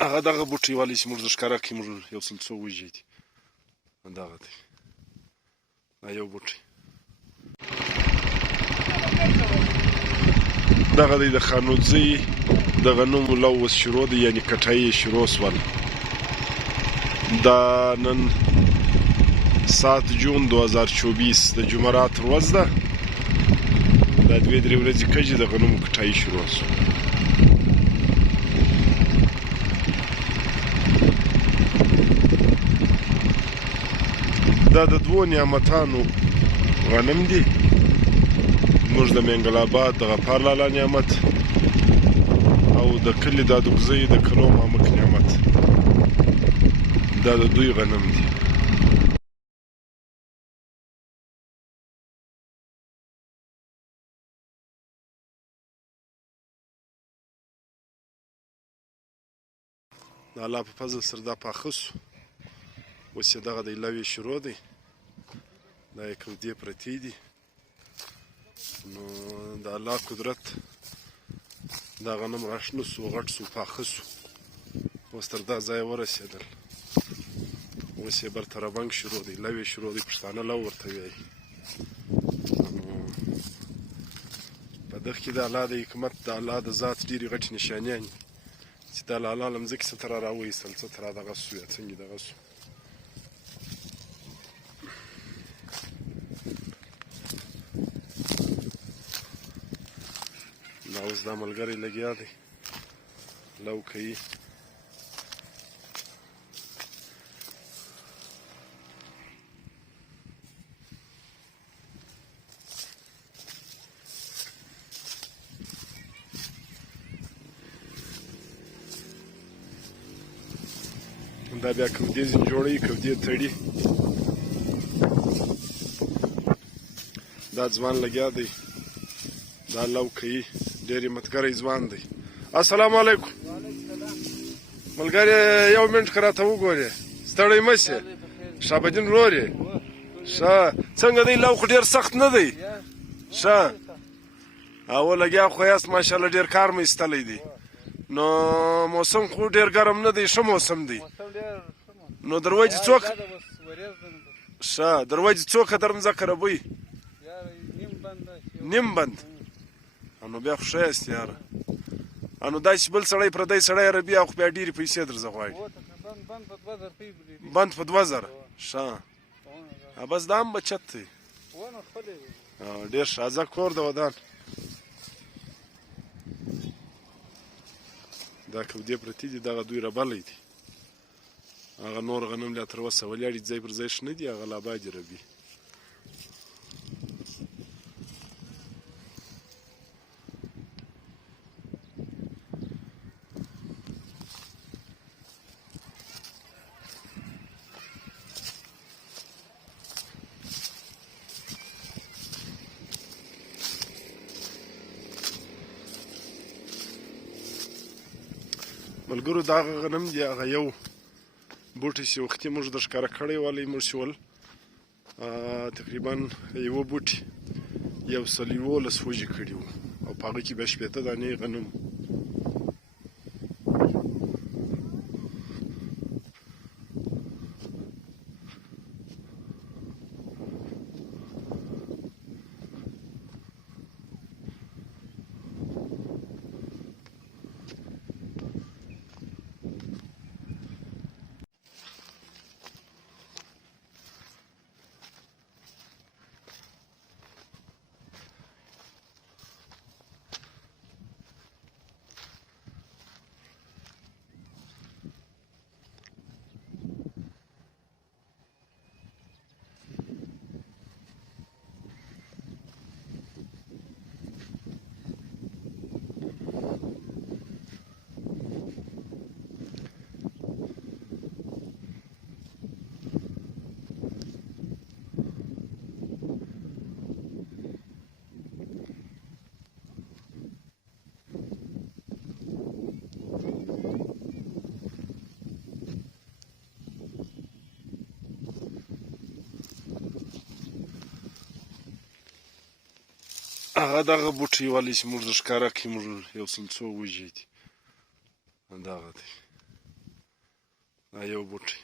هغه دغه بوټی والی چې موږ د ښکاره کې موږ یو څل څو وږي دي دغه دی دا یو بوټی دغه دی د خانوزۍ د غنمو لو اوس شروع دی یعنې کټۍ یې شروع سول دا نن 7 جون 2024 د جمعرات ورځ ده دا 2-3 ورځې کېږي د غنمو کټۍ شروع سو دا د دوو نعمتانو غنم دي موږ د منګل آباد د غفار لالا نعمت او د کلي د ادوګزۍ د کلو مامک نعمت دا د دوی غنم دي د الله په فضل سره دا پاخه سو اوس یې دغه دی لو یې شروع دی دا یې کودې پرتې دي نو د الله قدرت دا غنم راشنه سو غټ سو پاخه سو اوس تر دا ځایه ورسېدل اوس یې برطرف بنګ شروع دی لو یې شروع دی پښتانه لو ورته وایي نو په دغه کې د الله د حکمت د الله د ذات ډېرې غټې نشانیانې چې دا له الله له مځکې څه ته را راوایستل څه ته را دغه سو یا څنګه دغه سو دا اوس دا ملګری لګیا دی لو کوي دا بیا کودې ځینې جوړوي کودې تړي دا ځوان لګیا دی دا لو کوي ډېر همتګری ځوان دی السلام علیکم ملګری یو منټ که راته وګورې ستړی مه سې شهابالدین ورور یې ښه څنګه دی لو خو ډېر سخت نه دی ښه او لګیا خو یاست ماشاءالله ډېر کار مو ایستلی دی نو موسم خو ډېر ګرم نه دی ښه موسم دی نو دروځي څوک ښه دروځي څوک در مځکه ربوي نیم بند نو بیا خو ښه یاست یاره نو داسې بل سړی پردی سړی ربي خو بیا ډېرې پیسې درځه غواړي بند په 2000 ښه بس دا هم بچت دی ډېر ښه کور د ودان دا کودې پرتې دي دغه دوی ربلی دي هغه نور غنم لا تر اوسه ولاړ دي ځای پر ځای شنه دي هغه لا باید ربي ملګرو دا هغه غنم دي هغه یو بوټی چې وختي موږ در ښکاره کړی والی موږ شول تقریبا یوه بوټي 111 وږي کړي وو او په هغه کې بیا 80 دانې غنم هغه دغه بوټی والی چې موږ د ښکاره کې موږ یو څل څو وږي دي دغه دی دا یو بوټی